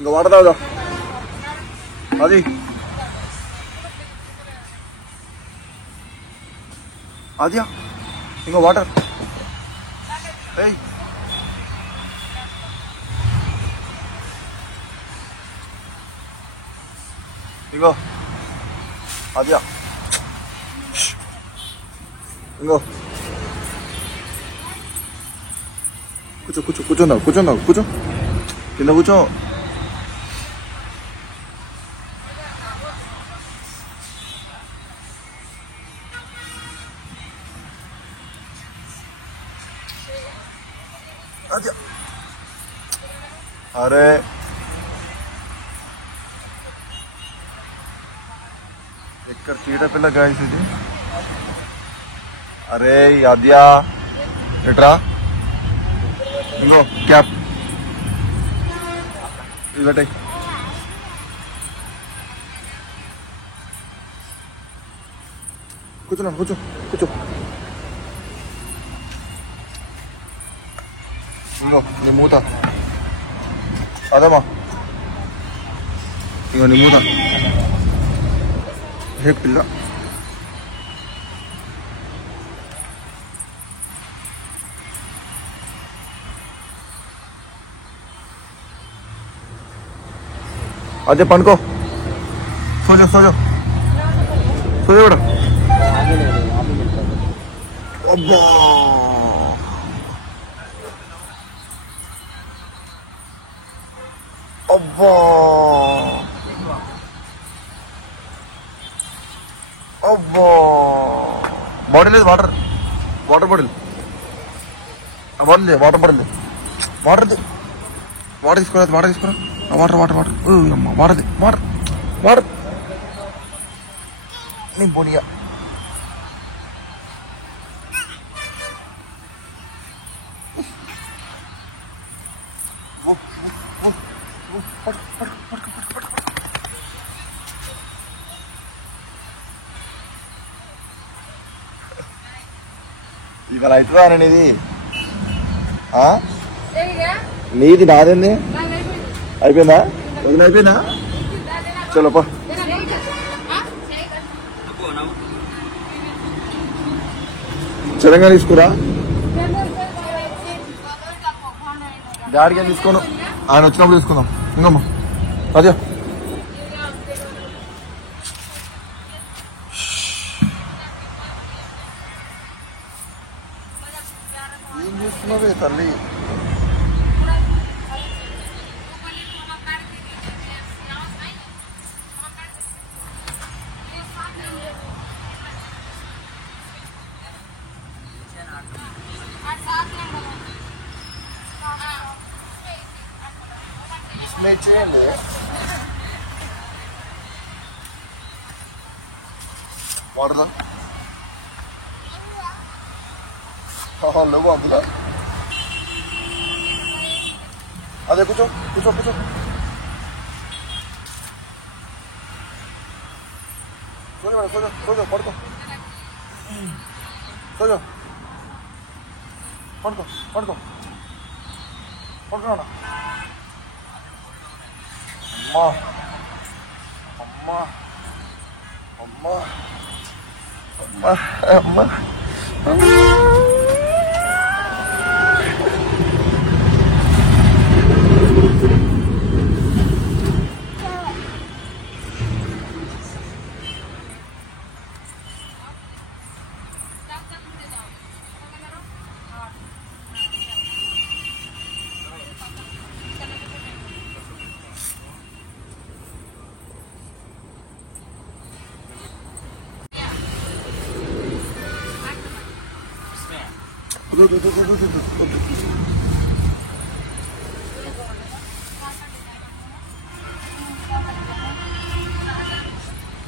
ఇంకా వాటర్ తాగుదా అది అదియా ఇంకో వాటర్ ఏయ్ ఇంకో అదియా ఇంకో కూర్చో కూర్చో కూర్చున్నావు కూర్చున్నావు కూర్చో కింద కూర్చో అదే అరే ఎక్కడ చీడ పిల్ల గాయస్ ఇది అరే అద్యా ఎట్రా ఇంకో క్యాప్ ఇది పెట్టాయి కూర్చున్నా కూర్చో కూర్చో ఇంకో నీ మూత అదమ్మా ఇంకో నీ మూత హే పిల్ల అదే పండుకో సోజో సోజో సోజో కూడా అబ్బా అబ్బా అబ్బా బాటిల్ లేదు water water bottle bottle water bottle water water తీసుకురా వాటర్ తీసుకురా వాటర్ వాటర్ వాటర్ అమ్మా వాటర్ వాటర్ వాటర్ నీ బొడియా ఇవాళ అవుతుందా అనేది నీది నాదేంది అయిపోయిందా వదిన అయిపోయిందా చలోపా తెలంగాణ తీసుకురా డాడీకి తీసుకోను ఆయన వచ్చినప్పుడు తీసుకుందాం ఇంకమ్మా అదే ఏం చేస్తున్నావే తల్లి చేయండి వాడదా లేవు అందులో అదే కూర్చో కూర్చో కూర్చో సోజో సోజో సోజో పడుకో సోజో పడుకో పడుకో పడుకున్నా అమ్మా అమ్మా అమ్మా అమ్మా అమ్మా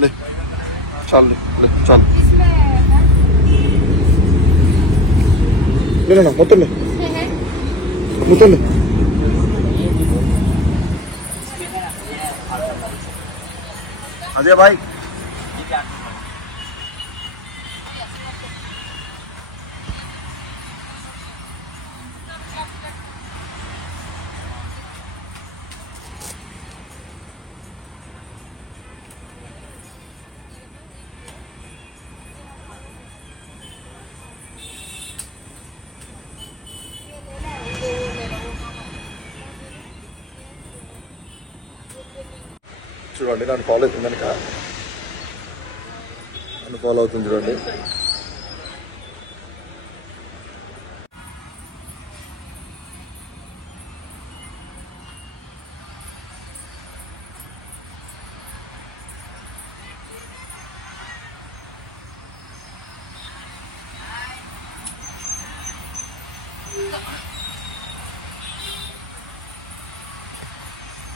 ले चल ले चल ले ना मत ले अजय भाई చూడండి, నన్ను ఫాలో అవుతుంది కనుక, నన్ను ఫాలో అవుతుంది చూడండి.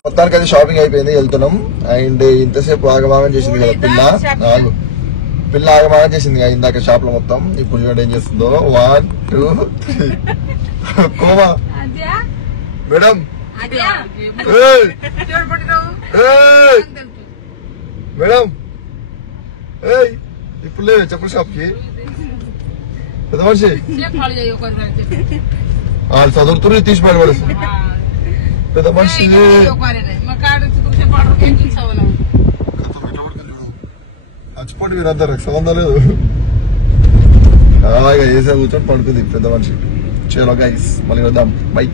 మొత్తానికి అది షాపింగ్ అయిపోయింది, వెళ్తున్నాం. అండ్ ఇంతసేపు ఆగమాగం చేసింది కదా పిల్ల ఆగమాగం చేసింది కదా ఇందాక షాప్ లో మొత్తం. ఇప్పుడు చూడండి ఏం చేస్తుందో. 1 2 3 కోమా మేడం మేడం ఇప్పుడు లేదు చెప్పుల షాప్ కి పెద్ద మనిషి వాళ్ళు చదువుతున్నారు తీసి బయటపడేస్తారు. పెద్ద మనిషి చచ్చిపోండి మీరందరూ సంబంధం లేదు. అలాగే వేసే కూర్చొని పడుకుంది పెద్ద మనిషి. చలో గైస్ మళ్ళీ వద్దాం, బై.